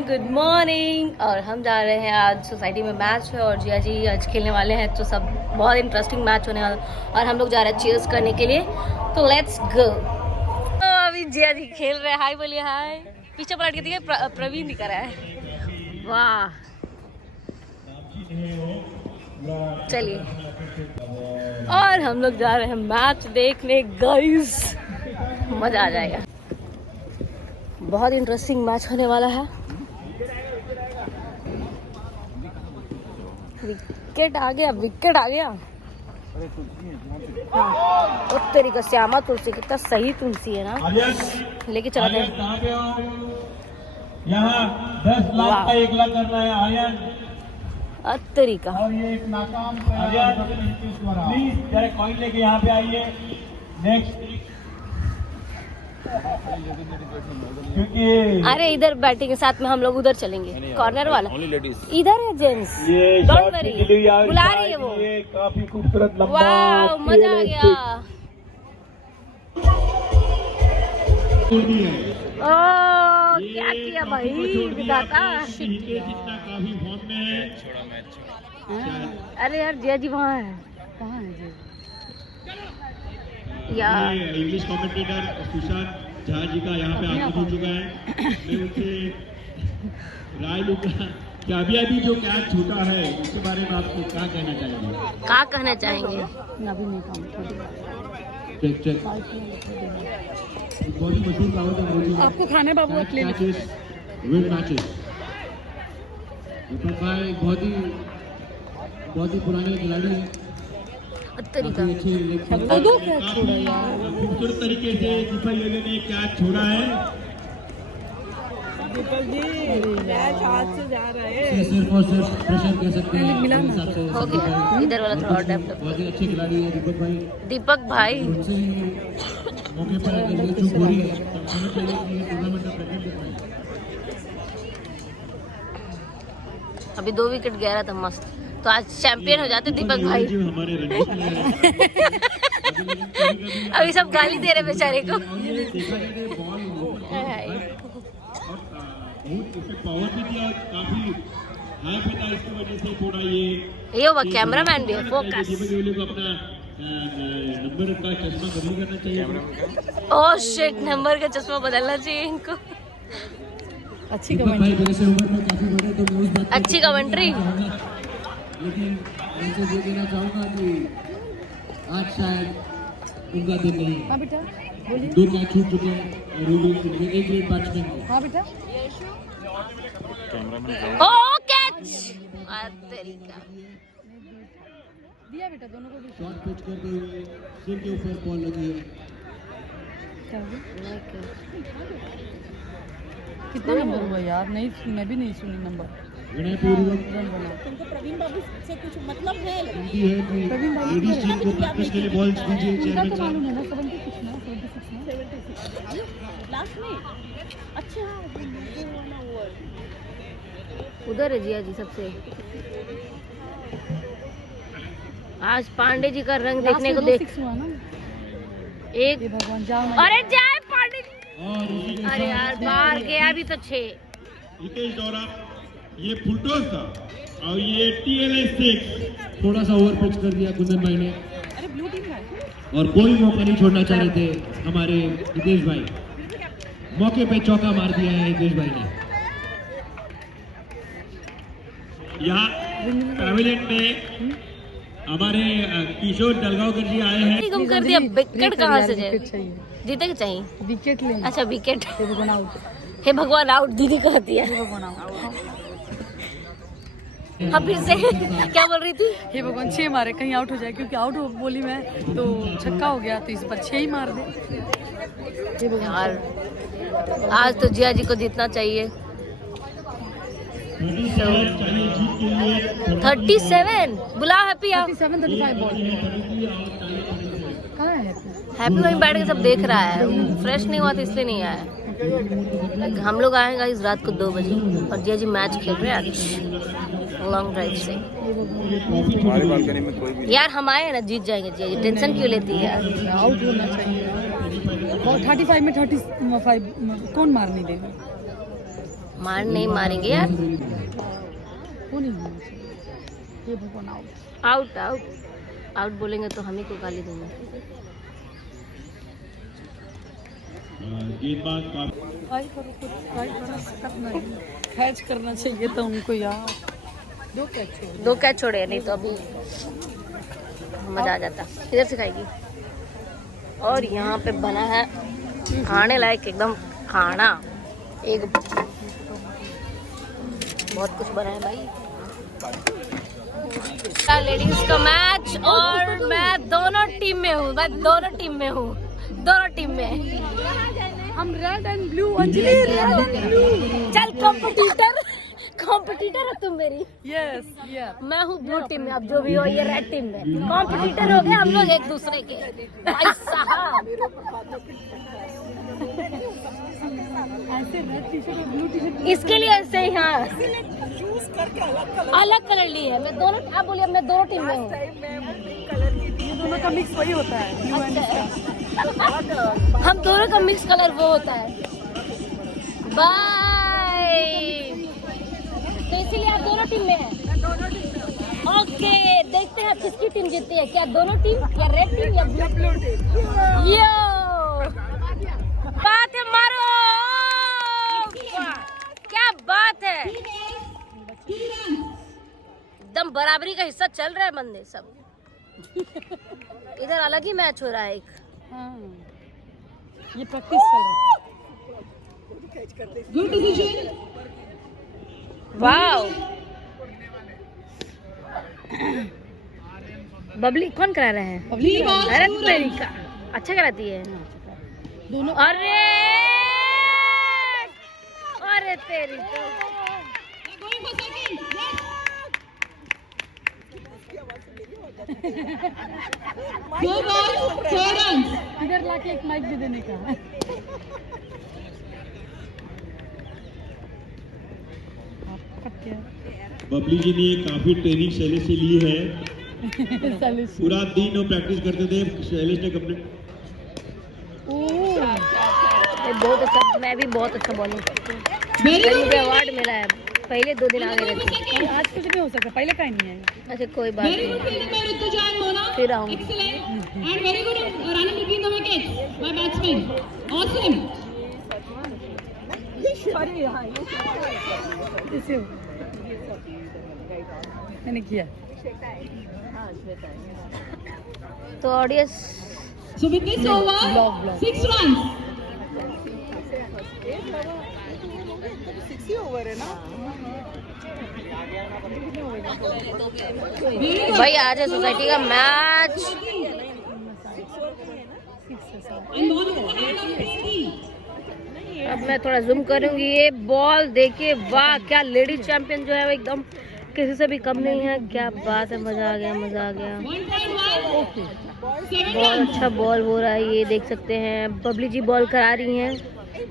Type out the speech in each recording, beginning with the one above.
Everyone, good morning. और हम जा रहे हैं, आज सोसाइटी में मैच है और जिया जी आज खेलने वाले हैं, तो सब बहुत इंटरेस्टिंग मैच होने वाला और हम लोग जा रहे हैं चीयर्स करने के लिए, तो लेट्स गो। तो अभी जिया जी खेल रहे हैं, हाय बोलिए हाय। पीछे पलट के देखिए प्रवीण दिखा रहा है, वाह। चलिए, और हम लोग जा रहे हैं मैच देखने गाइस, मजा आ जाएगा। बहुत इंटरेस्टिंग मैच होने वाला है। विकेट आ गया, विकेट आ गया। हाँ, उस तरीके से श्यामा तुलसी, कितना सही तुलसी है ना, लेके चला गया। यहाँ 10 लाख का 1 लाख करना है आर्यन। तरीका और ये एक नाकाम प्लीज जरा कॉइन लेके यहाँ पे आइए। नेक्स्ट, क्योंकि अरे इधर बैटिंग के साथ में हम लोग उधर चलेंगे, कॉर्नर वाला इधर है जेंट्स, डोंट वरी, बुला रही है वो। ये काफी खूबसूरत लंबा, वाह मजा आ गया। ओ क्या किया भाई विधाता। जितना काफी फॉर्म में है। अरे यार जिया जी वहाँ है, कहाँ है जी यार। इंग्लिश कमेंटेटर सुशांत झा जी का यहाँ पे आगमन हो चुका है। मैं उनसे राय लूंगा कि अभी जो कैच छूटा है उसके बारे में आपको क्या कहना चाहेंगे? क्या कहना चाहेंगे? चेक बहुत ही मशहूर कहावत है आपको खाने बाबू मैचेस विन मैचेस। दीपक भाई बहुत ही पुराने खिलाड़ी हैं। तरीका खूबसूरत तरीके से दीपक योगी ने कैच छोड़ा है। दीपक जी मैच हाथ से जा रहा है, सिर्फ और सिर्फ प्रेशर कह सकते हैं। हो गया इधर वाला थोड़ा और डेप्थ। बहुत ही अच्छे खिलाड़ी हैं दीपक भाई। उनसे ही मौके पर अगर ये चूक हो रही है तो हमें चाहिए कि ये टूर्नामेंट का प्रेजेंट दिखाएं। अभी 2 विकेट गया रहा था मस्त, तो आज चैंपियन हो जाते दीपक भाई। हमारे रणजी अभी सब गाली दे रहे बेचारे को। पावर भी दिया, काफी हाई पे था, इसकी वजह से थोड़ा ये वो कैमरामैन भी है, फोकस। दीपक योगी को अपना नंबर का चश्मा बदल करना चाहिए। ओह शिट, नंबर का चश्मा बदलना चाहिए इनको। अच्छी कमेंट्री, अच्छी कमेंट्री। लेकिन उनसे ये कहना चाहूँगा कि आज शायद उनका दिन नहीं है। हाँ बेटा बोलिए। 2 मैच छूट चुके हैं और वो भी एक ग्रेट बैट्समैन है। हाँ बेटा ओ कैच, तरीका दिया बेटा, दोनों को भी। शॉट पिच करते हुए सिर के ऊपर बॉल लगी है। कितना नंबर हुआ यार? नहीं, मैं भी नहीं सुनी नंबर। विनय पूर्वक तुमको प्रवीण बाबू से कुछ मतलब है? विनती है कि लेडीज टीम को प्रैक्टिस के लिए बॉल्स दीजिए चेयरमैन साहब। मालूम है ना, 76 ना, 76 लास्ट में। अच्छा उधर है जिया जी सबसे। आज पांडे जी का रंग देखने को देख हुआ ना। एक भगवान जाओ। अरे जाए पांडे जी। और इसी के अरे यार बाहर गया भी तो 6। हितेश दौरा ये फुलटॉस था और ये TLS 6 थोड़ा सा ओवर पिच कर दिया कुंदन भाई ने। अरे ब्लू टीम है और कोई मौका नहीं छोड़ना चाह रहे थे हमारे हितेश भाई। मौके पे चौका मार दिया है हितेश भाई ने। यहाँ पैवेलियन में हमारे किशोर दलगांवकर जी आए हैं। गुम कर दिया, विकेट कहाँ से जाए? चाहिए, जीते के चाहिए विकेट ले। अच्छा विकेट। हे भगवान आउट, हे भगवान आउट दीदी कहती है। हे भगवान आउट। हाँ फिर से क्या बोल रही थी? हे भगवान 6 मारे, कहीं आउट हो जाए, क्योंकि आउट हो बोली मैं तो छक्का हो गया, तो इस पर 6 ही मार दे। हे भगवान यार आज तो जिया जी को जीतना चाहिए। 37 बुला हैप्पी आप। 37-35 बॉल कहाँ है? हैप्पी वहीं बैठ के सब देख रहा है, फ्रेश नहीं हुआ तो इसलिए नहीं आया। हम लोग आएंगे इस रात को 2 बजे और जिया जी मैच खेल रहे हैं आज लॉन्ग ड्राइव से। हमारे बालकनी में कोई भी यार हम आए ना, जीत जाएंगे जिया जी, टेंशन क्यों लेती है यार? आउट होना चाहिए। 35 में 35 कौन मार नहीं देगा? मार नहीं मारेंगे यार। वो नहीं होना चाहिए, ये भगवान आउट। आउट आउट आउट बोलेंगे तो हम ही को गाली देंगे। गेंदबाज का ट्राई करो, कुछ ट्राई करना नहीं, कैच करना चाहिए था उनको यार। दो कैच छोड़े, नहीं तो अभी मजा आ जाता। इधर से खाएगी। और यहाँ पे बना है खाने लायक एकदम खाना, एक बहुत कुछ बना है भाई। लेडीज का मैच और मैं दोनों टीम में हूँ, दोनों टीम में। हम red and blue, Anjali red and blue. चल कॉम्पिटिटर है तुम मेरी। यस या मैं हूँ ब्लू टीम में, अब जो भी हो ये रेड टीम में। कॉम्पिटिटर हो गए हम लोग एक दूसरे के भाई साहब। ऐसे रेड टी शर्ट और ब्लू टी शर्ट इसके लिए ऐसे ही हाँ अलग कलर ली है। मैं दोनों, आप बोलिए मैं दोनों टीम में हूँ। ये दोनों का मिक्स वही होता है, ब्लू एंड इसका। हम दोनों का मिक्स कलर वो होता है। बाय। तो इसीलिए आप दोनों टीम में हैं। ओके, देखते हैं किसकी टीम जीतती है, क्या दोनों टीम या रेड टीम या ब्लू टीम। यो बात है, मारो। क्या बात है, एकदम बराबरी का हिस्सा चल रहा है बंदे सब। इधर अलग ही मैच हो रहा है एक। हाँ, ये प्रैक्टिस चल रहा है। Good decision. वाओ, बबली कौन करा रहे हैं? अरे तेरी का अच्छा कराती है दोनों। अरे अरे तेरी तो। इधर लाके एक माइक दे देने का। बबली जी ने काफी ट्रेनिंग शैलेश से ली है। पूरा दिन वो प्रैक्टिस करते थे, शैलेश ने कंप्लीट। बहुत अच्छा, मैं भी बहुत अच्छा बॉलिंग करती हूँ। मुझे अवार्ड मिला है, पहले 2 दिन आगे रहती हूँ। आज कुछ नहीं हो सकता, पहले का ही नहीं है। अच्छा कोई बात नहीं, फिर आऊंगी। इसे मैंने किया। तो ऑडियंस ब्लॉग 6 runs. भाई आज है सोसाइटी का मैच। अब मैं थोड़ा जूम करूंगी। ये बॉल देखिए, वाह क्या लेडीज चैंपियन जो है वो एकदम किसी से भी कम नहीं है। क्या बात है, मजा आ गया, मजा आ गया। बहुत अच्छा बॉल हो रहा है, ये देख सकते हैं। बबली जी बॉल करा रही हैं।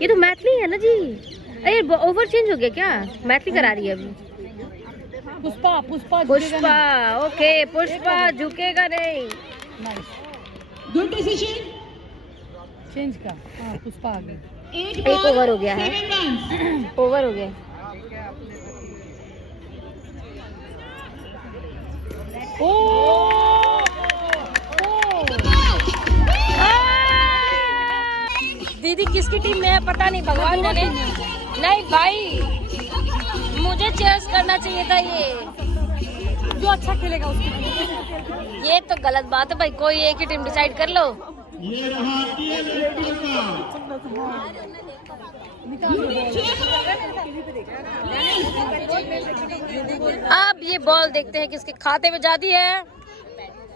ये तो मैथिली है ना जी? अरे ओवर चेंज हो गया क्या? मैथिली करा रही है अभी। पुष्पा पुष्पा ओके, पुष्पा झुकेगा नहीं। Good decision. चेंज का। हाँ, पुष्पा आ गई। 8 एक ओवर हो गया है, 7 runs. ओवर हो गया। दीदी किसकी टीम में है पता नहीं, भगवान जाने। नहीं भाई, मुझे चेयर्स करना चाहिए था। ये जो अच्छा खेलेगा उसकी। ये तो गलत बात है भाई, कोई एक ही टीम डिसाइड कर लो। ये रहा टीएल का। अब ये बॉल देखते हैं किसके खाते में जाती है।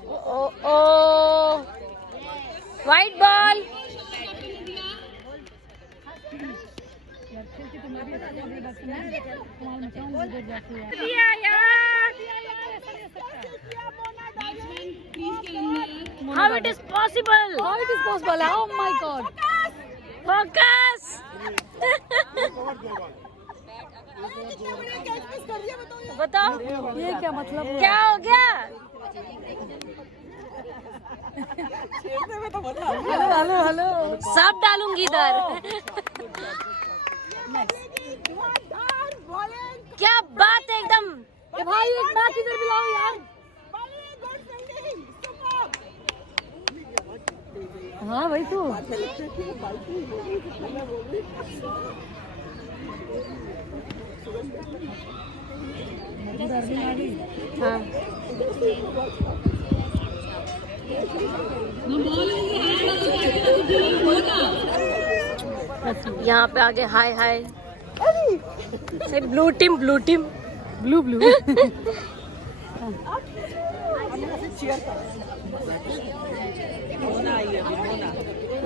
Oh white ball. How it is possible? How it is possible? Oh my God! Focus! बताओ ये क्या मतलब हुआ? क्या हो गया? Hello hello hello. सब डालूंगी इधर। क्या बात है एकदम। ये भाई एक मैच इधर भी लाओ यार। हाँ भाई तो हाँ यहाँ पे आगे हाय हाय blue team blue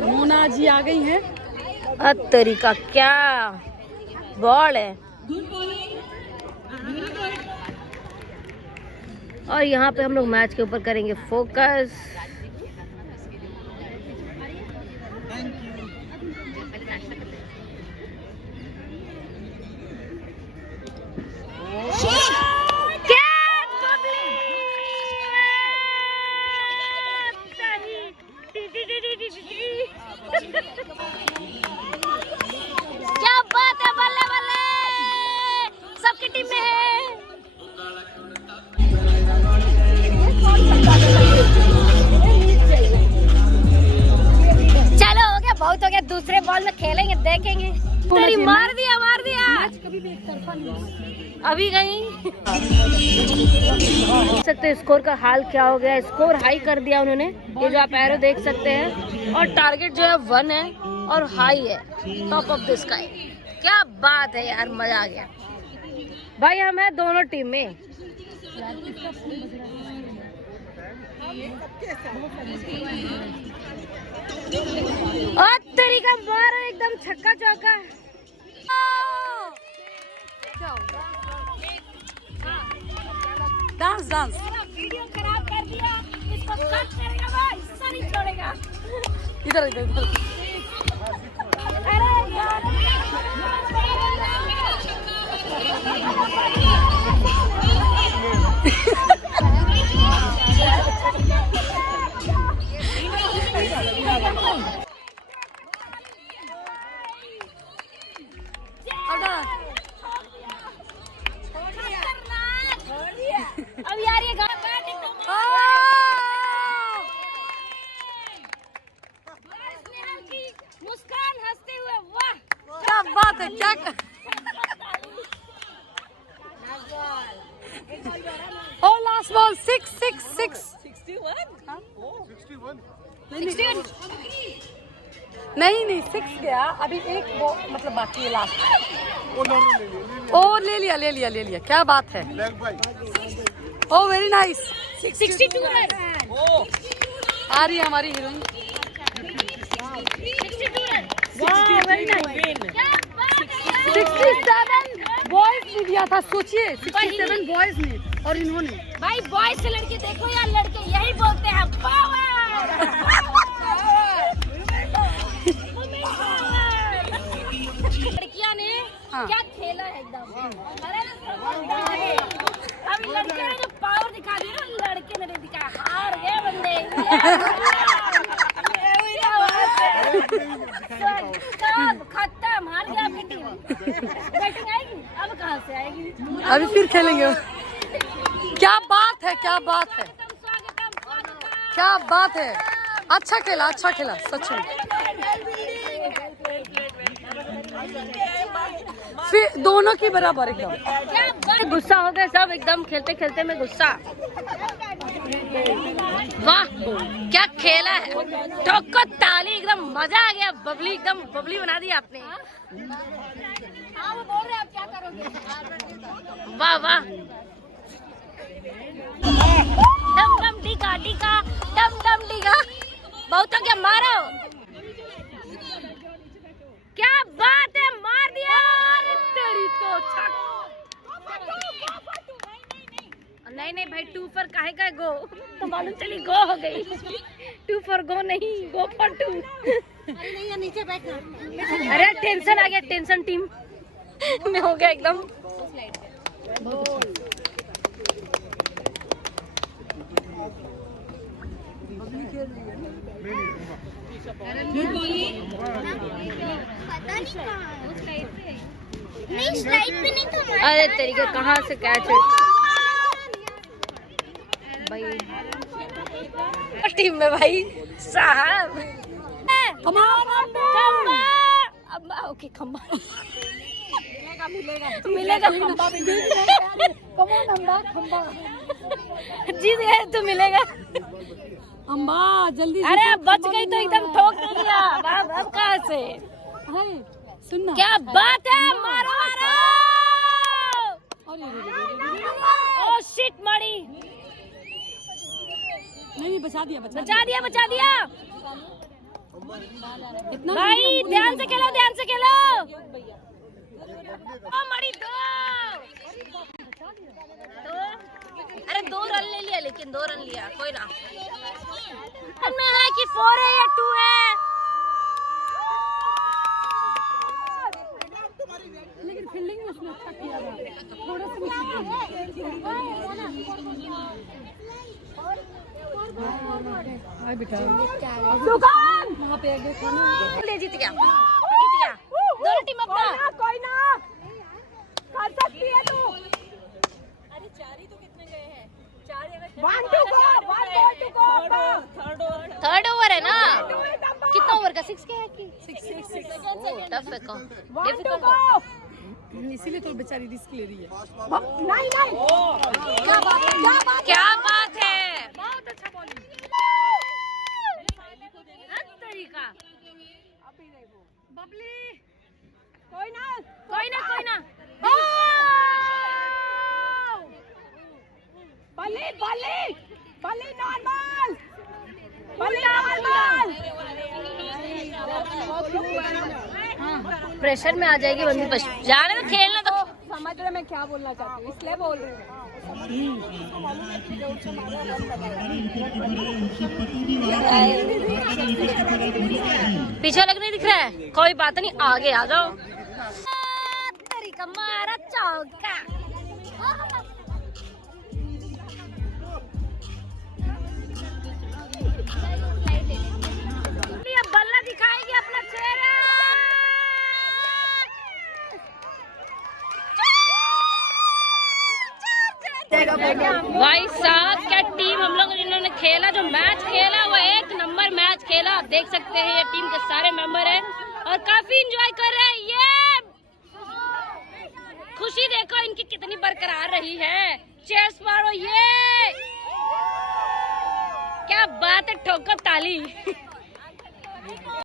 Mona ji आ गई हैं। तरीका क्या बॉल है। और यहाँ पे हम लोग मैच के ऊपर करेंगे फोकस। क्या बात है, बल्ले बल्ले सबकी टीम में है। चलो हो गया, बहुत हो गया, दूसरे बॉल में खेलेंगे, देखेंगे। तेरी मार दिया कभी भी एक तरफा नहीं। अभी गई। देख सकते हैं स्कोर का हाल क्या हो गया। स्कोर हाई कर दिया उन्होंने, ये जो आप एरो देख सकते हैं। और टारगेट जो है 1 है और हाई है, टॉप ऑफ द स्काई। क्या बात है यार, मजा आ गया भाई। हम हैं दोनों टीम में। और तरीका मार एकदम छक्का चौका। Dance dance. वीडियो खराब कर दिया, इसको कट करेगा भाई, हिस्सा नहीं छोड़ेगा। इधर इधर इधर। अरे यार अब यार ये मुस्कान हंसते हुए, वाह क्या बात है। क्या ओ लास्ट बॉल 6 6 6 नहीं 6 गया। अभी एक वो मतलब बाकी है लास्ट। ओ ले लिया। क्या बात है। ओ वेरी नाइस। 62 रन। आ रही है हमारी हीरोइन। 62 रन। वाह वेरी नाइस। 67 बॉयज ने दिया था, सोचिए 67 बॉयज ने। और इन्होंने भाई बॉयज से लड़के देखो यार, लड़के यही बोलते हैं पावर। लड़कियां ने क्या खेला है एकदम। अरे अभी लड़के ने जो पावर दिखा दिया ना, लड़के ने दिखाया। हार गए बंदे। खत्म, हार गया आपकी टीम। बैटिंग आएगी अब, कहाँ से आएगी। अभी फिर खेलेंगे। क्या बात है, क्या बात है, क्या बात है। अच्छा खेला सच में। फिर दोनों की बराबर एकदम। गुस्सा हो गए सब एकदम, खेलते खेलते में गुस्सा। वाह क्या खेला है, ठोको ताली, एकदम मजा आ गया। बबली एकदम बबली बना दी आपने। हाँ वो बोल रहे आप क्या करोगे। वाह वाह, डम डम टीका टीका, डम डम टीका। बहुत हो गया, मारो। क्या बात है, मार दिया। तेरी तो नहीं भाई, 2 for काहे का गो, तो मालूम चली गो हो गई। 2 for गो नहीं, गो for 2। अरे नहीं, नीचे बैठना। अरे टेंशन आ गया, टेंशन टीम में हो गया एकदम। नहीं स्लाइड पे नहीं था। अरे तरीके कहाँ से कैच भाई टीम में भाई साहब। खम्बा ओके खम्बा मिलेगा खम्बा जीत गए तो मिलेगा अम्बा जल्दी। अरे अब बच गई तो एकदम ठोक दिया। अब कहाँ से सुनना क्या बात है। मारो ओ शिट मड़ी। नहीं बचा दिया बचा दिया इतना भाई। ध्यान से खेलो ओ मड़ी दो। अरे 2 रन ले लिया लेकिन 2 रन लिया कोई ना। में है कि 4 है या 2 है। लेकिन फील्डिंग में उसने अच्छा किया था थोड़ा सा बेटा दुकान वहाँ पे ले जीत गया दोनों टीम अपना। कोई ना कर सकती है तू। अरे 4 ही तो कितने गए हैं। 4 1 2 go थर्ड ओवर है ना। कितना ओवर का 6 के है कि 6 टफ है कौन इसीलिए तो बेचारी रिस्क ले रही है। नहीं क्या बात है। बहुत अच्छा बॉलिंग तरीका। बबली कोई ना बल्ली नॉर्मल प्रेशर में आ जाएगी बंदी। बस जाने तो खेलना तो समझ रहे मैं क्या बोलना चाहती हूँ इसलिए बोल रही हूँ। पीछे लग नहीं दिख रहा है। कोई बात नहीं आगे आ जाओ। तरीका मारा चौका। बल्ला दिखाएगी अपना चेहरा। भाई साहब क्या टीम हम लोग जिन्होंने खेला, जो मैच खेला वो 1 नंबर मैच खेला। आप देख सकते हैं ये टीम के सारे मेंबर हैं और काफी एंजॉय कर रहे हैं। ये खुशी देखो इनकी कितनी बरकरार रही है। चेयर्स मारो। ये क्या बात है। ठोको ताली।